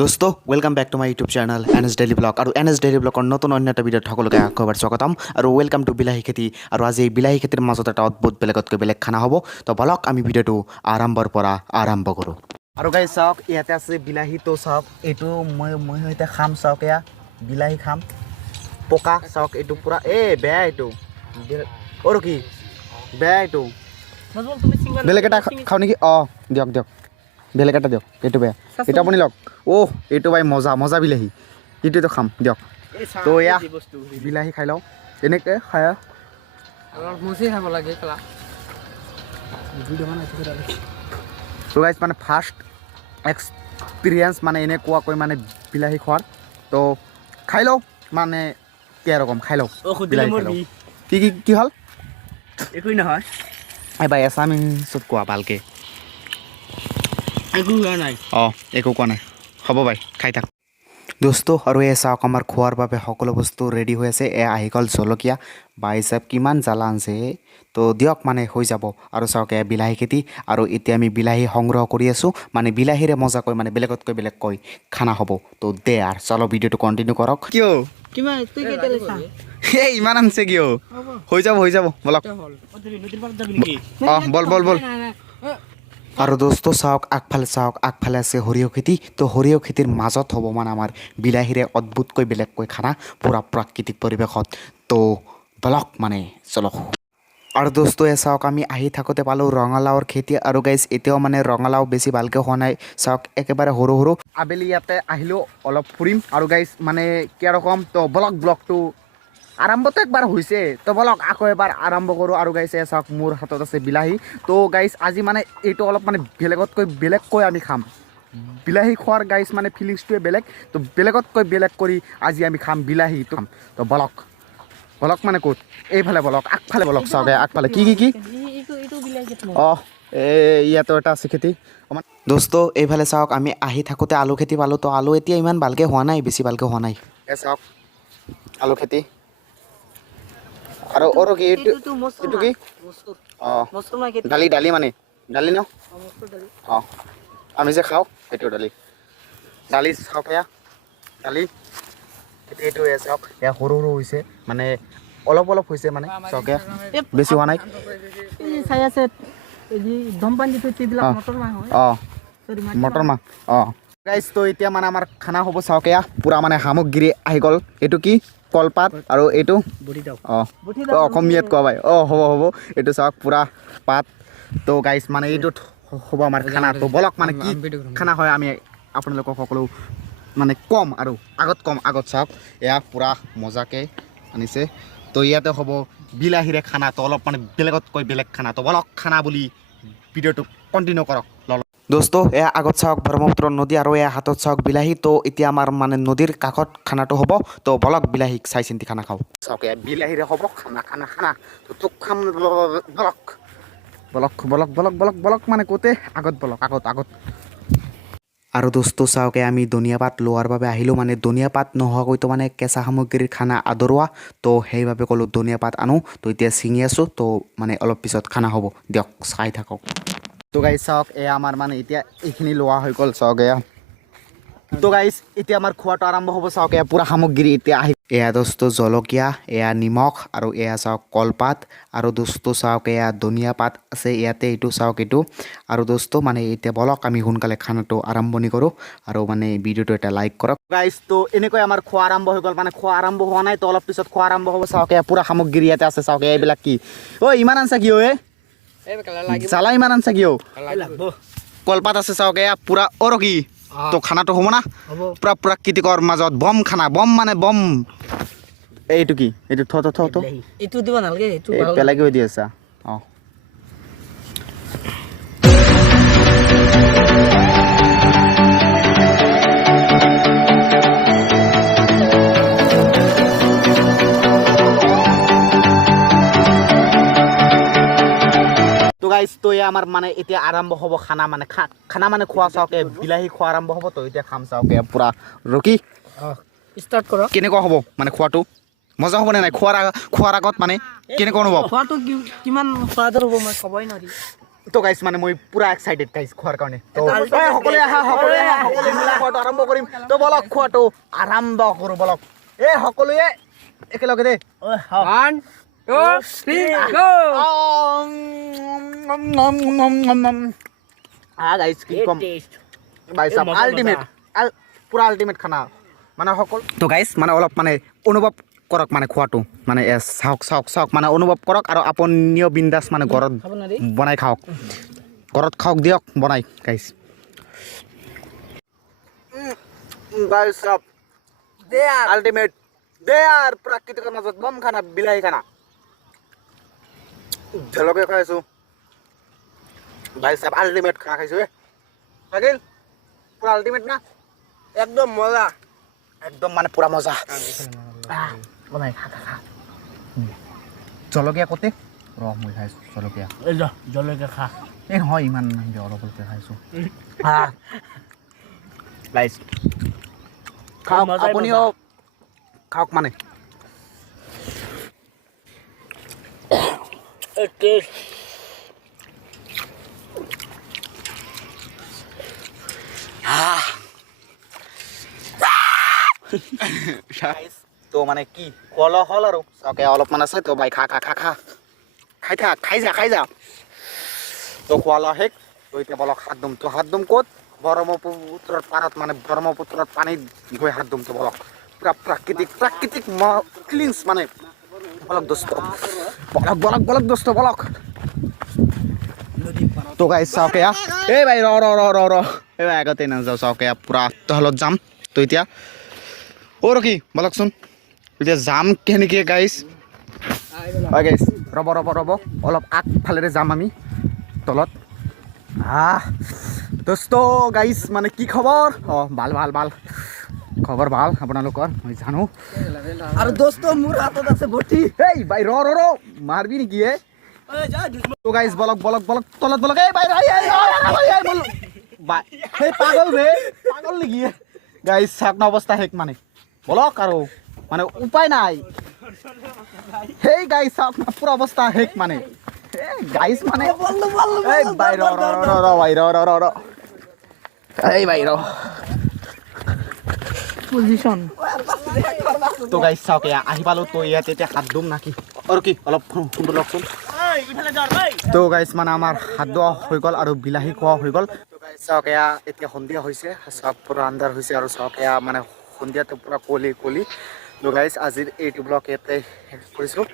दोस्तों welcome back to my YouTube channel NS daily blog और NS daily ब्लॉगर नतुन अन्य এটা ভিডিঅ'ত সকলোকে আকবাৰ স্বাগতম আৰু ওয়েলকাম টু বিলাহী খেতি আৰু আজি এই বিলাহী খেতিৰ মাজত এটা অদ্ভুত বেলেগতকৈ বেলেগ খানা হ'ব তো বলক আমি ভিডিঅ'টো আৰম্ভৰ পৰা আৰম্ভ কৰোঁ আৰু গাইছ চাওক ইয়াতে আছে বিলাহী তো চাওক এইটো মই হইতে খাম চাওক এয়া বিলাহী খাম পকা চাওক এইটো পুৰা বেয়া এইটো আৰু কি বেয়া এইটো বেলেগ এটা খাও নেকি দিয়ক দিয়ক বেলেগ এটা দিয়ক এইটো বেয়া এটা আপুনি লওক এইটো ভাই মজা মজা বিলাহী এইটোতো খাম দিয়ক তো এয়া বিলাহী খাই লওঁ এনেকৈ খাই তো গাইজ মানে ফাৰ্ষ্ট এক্সপিৰিয়েঞ্চ মানে এনেকুৱাকৈ মানে বিলাহী খোৱাৰ তো খাই লওঁ মানে কেৰকম খাই লওঁ কি কি কি হ'ল একোৱেই নহয় ভাই এছামিছত কোৱা ভালকৈ একো কোৱা নাই একো কোৱা নাই হ'ব ভাই খাই থাক দোস্ত আৰু এই চাওক আমাৰ খোৱাৰ বাবে সকলো বস্তু ৰেডি হৈ আছে আহি গ'ল জলকীয়া বা হিচাপ কিমান জ্বালা আনছে তো দিয়ক মানে হৈ যাব আৰু চাওক বিলাহী খেতি আৰু এতিয়া আমি বিলাহী সংগ্ৰহ কৰি আছোঁ মানে বিলাহীৰে মজাকৈ মানে বেলেগতকৈ বেলেগকৈ খানা হ'ব তো দে আৰু চলো ভিডিঅ'টো কণ্টিনিউ কৰক কিয় ইমান আনছে কিয় হৈ যাব বলক বল বল বল আৰু দোস্ত চাওক আগফালে আছে সৰিয়হ খেতি তো সৰিয়হ খেতিৰ মাজত হ'ব মানে আমাৰ বিলাহীৰে অদ্ভুতকৈ বেলেগকৈ খানা পূৰা প্ৰাকৃতিক পৰিৱেশত তো বলক মানে চলক আৰু দোস্ত চাওক আমি আহি থাকোঁতে পালোঁ ৰঙালাওৰ খেতি আৰু গাইজ এতিয়াও মানে ৰঙালাও বেছি ভালকৈ হোৱা নাই চাওক একেবাৰে সৰু সৰু আবেলি ইয়াতে আহিলেও অলপ ফুৰিম আৰু গাইজ মানে কিৰকম তো বলক ব্লগটো আৰম্ভটো একবাৰ হৈছে তো বলক আকৌ এবাৰ আৰম্ভ কৰোঁ আৰু গাইছে চাওক মোৰ হাতত আছে বিলাহী তো গাইজ আজি মানে এইটো অলপ মানে বেলেগকৈ আমি খাম বিলাহী খোৱাৰ গাইজ মানে ফিলিংছটোৱে বেলেগ তো বেলেগতকৈ বেলেগ কৰি আজি আমি খাম বিলাহী তো তো বলক মানে ক'ত এইফালে বলক আগফালে বলক চাওক আগফালে কি ইয়াতো এটা আছে খেতি দোস্ত এইফালে চাওক আমি আহি থাকোঁতে আলু খেতি পালোঁ তো আলু এতিয়া ইমান ভালকৈ হোৱা নাই বেছি ভালকৈ হোৱা নাই চাওক আলু খেতি আৰু কি এইটো কি দালি মানে দালি ন আমি যে খাওঁ সেইটো দালি চাওক দালি এইটো চাওক সৰু হৈছে মানে অলপ হৈছে মানে চাওক বেছি হোৱা নাই মটৰ মাহ গাইজ তো এতিয়া মানে আমাৰ খানা হ'ব চাওক পূৰা মানে সামগ্ৰী আহি গ'ল এইটো কি কলপাত আৰু এইটো অসমীয়াত কোৱা ভাই হ'ব এইটো চাওক পূৰা পাত তো গাইজ মানে এইটোত হ'ব আমাৰ খানা তো বলক মানে কি খানা হয় আমি আপোনালোকক সকলো মানে কম আৰু আগত চাওক পূৰা মজাকৈ আনিছে তো ইয়াতে হ'ব বিলাহীৰে খানা তো অলপ মানে বেলেগতকৈ বেলেগ খানা তো বলক খানা বুলি ভিডিঅ'টো কণ্টিনিউ কৰক দোস্ত আগত চাওক ব্ৰহ্মপুত্ৰ নদী আৰু হাতত চাওক বিলাহী তো এতিয়া আমাৰ মানে নদীৰ কাষত খানাটো হ'ব তো বলক বিলাহীক চাই চিন্তি খানা খাওঁ চাওক বিলাহীৰে হ'ব খানা তো তোক খাম বলক মানে ক'তে আগত বলক আগত আৰু দোস্ত চাওক আমি ধনিয়া পাত লোৱাৰ বাবে আহিলোঁ মানে ধনিয়া পাত নোহোৱাকৈতো মানে কেঁচা সামগ্ৰীৰ খানা আদৰোৱা তো সেইবাবে ক'লোঁ ধনিয়া পাত আনো তো এতিয়া ছিঙি আছোঁ তো মানে অলপ পিছত খানা হ'ব দিয়ক চাই থাকক তো গাইজ চাওক আমাৰ মানে এতিয়া এইখিনি লোৱা হৈ গ'ল চাওক তো গাইজ এতিয়া আমাৰ খোৱাটো আৰম্ভ হ'ব চাওক পূৰা সামগ্ৰী এতিয়া আহি দোস্ত জলকীয়া নিমখ আৰু চাওক কলপাত আৰু দোস্ত চাওক ধনিয়া পাত আছে ইয়াতে এইটো চাওক এইটো আৰু দোস্ত মানে এতিয়া বলক আমি সোনকালে খানাটো আৰম্ভণি কৰোঁ আৰু মানে ভিডিঅ'টো এটা লাইক কৰক গাইজ তো এনেকৈ আমাৰ খোৱা আৰম্ভ হৈ গ'ল মানে খোৱা আৰম্ভ হোৱা নাই তো অলপ পিছত খোৱা আৰম্ভ হ'ব চাওক পূৰা সামগ্ৰী ইয়াতে আছে চাওক এইবিলাক কি ইমান আনছা কি জ্বালা ইমান আনছা কিয় কলপাত আছে চাওক পূৰা কি তো খানাটো হ'ব না পূৰা প্ৰাকৃতিকৰ মাজত বম খানা মানে বম এইটো কি এইটো এইটো দিব নালাগে পেলাই গৈ দি আছা গাইজ তো আমাৰ মানে এতিয়া আৰম্ভ হ'ব খানা মানে খোৱা চাওক বিলাহী খোৱা আৰম্ভ হ'ব তো এতিয়া খাম চাওক পূৰা ৰকি ষ্টাৰ্ট কৰক কেনেকুৱা হ'ব মানে খোৱাটো মজা হ'বনে নাই খোৱাৰ আগত মানে কেনেকুৱা অনুভৱ খোৱাটো কিমান সোৱাদৰ হ'ব মই ক'বই নোৱাৰি তো গাইছ মানে মই পুৰা এক্সাইটেড গাইছ খোৱাৰ কাৰণে তো সকলোৱে আহা সকলোৱে মিলা খোৱাটো আৰম্ভ কৰিম তো বলক খোৱাটো আৰম্ভ কৰোঁ বলক সকলোৱে একেলগে দে 1 2 3 go গাইছ কি কম ভাই সাহেব আল্টিমেট পুৰা আল্টিমেট খানা মানে সকল তো গাইছ মানে অলপ মানে অনুভৱ কৰক মানে খোৱাটো মানে চাওক মানে অনুভৱ কৰক আৰু আপুনিও বিন্দাছ মানে ঘৰত বনাই খাওক ঘৰত খাওক দিয়ক বনাই গাইছ গাইছ সব দে আল্টিমেট দে আৰ প্ৰাকৃতিকৰ মাজত বম খানা বিলাহী খানা ঝলকে খাইছো ভাই সাহেব আল্টিমেট খানা খাইছো থাকিল পুৰা আল্টিমেট না একদম মজা একদম মানে পুৰা মজা বনাই খা জলকীয়া কতে মই খাইছো জলকীয়া এই জলকীয়া খা এই নহয় ইমান অলপকে খাইছো গাইছ খাওক আপুনিও খাওক মানে তো মানে কি কল হল আৰু চাকে অলপমান আছে তো ভাই খা খাই যা তো খোৱালা শেষ তো এতিয়া বলক হাত দুম ক'ত ব্ৰহ্মপুত্ৰৰ পাৰত মানে ব্ৰহ্মপুত্ৰৰ পানীত গৈ হাত দুম তো বলক পুৰা প্ৰাকৃতিক ক্লিনছ মানে বলক দোস্ত বলক তো গাইছ চাওকে এই ভাই ৰ এই ভাই আগতে নাযাওঁ চাওকে পুৰা তহলত যাম তো এতিয়া ৰকি বলকচোন এতিয়া যাম কেনেকৈ গাইছ হয় গাইছ ৰ'ব অলপ আগফালেৰে যাম আমি তলত দোস্ত গাইছ মানে কি খবৰ ভাল খবৰ ভাল আপোনালোকৰ মই জানো আৰু দোস্ত মোৰ হাতত আছে বটি এই ভাই ৰ মাৰবি নেকি তো গাইছ বলক তলত বলক এই ভাই সেই পাগল নেকি গাইছ চাওক না অৱস্থা শেষ মানে বলক আৰু মানে উপায় নাই সেই গাইছ চাওক না পুৰা অৱস্থা শেষ মানে গাইছ মানে এই ভাই ৰ এই ভাই ৰ পজিশন তো গাইছ চাওক আহি পালো তো ইয়াত এতিয়া হাত ধুম নাকি আৰু কি অলপ শুনটো লওকচোন তো গাইছ মানে আমাৰ হাত ধোৱা হৈ গ'ল আৰু বিলাহী খোৱা হৈ গ'ল তো গাইছ চাওক এতিয়া সন্ধিয়া হৈছে চাওক পুৰা আন্ধাৰ হৈছে আৰু চাওক মানে সন্ধিয়াটো পুৰা কলি তো গাইছ আজিৰ এইটো ব্লগ ইয়াতে শেষ কৰিছোঁ।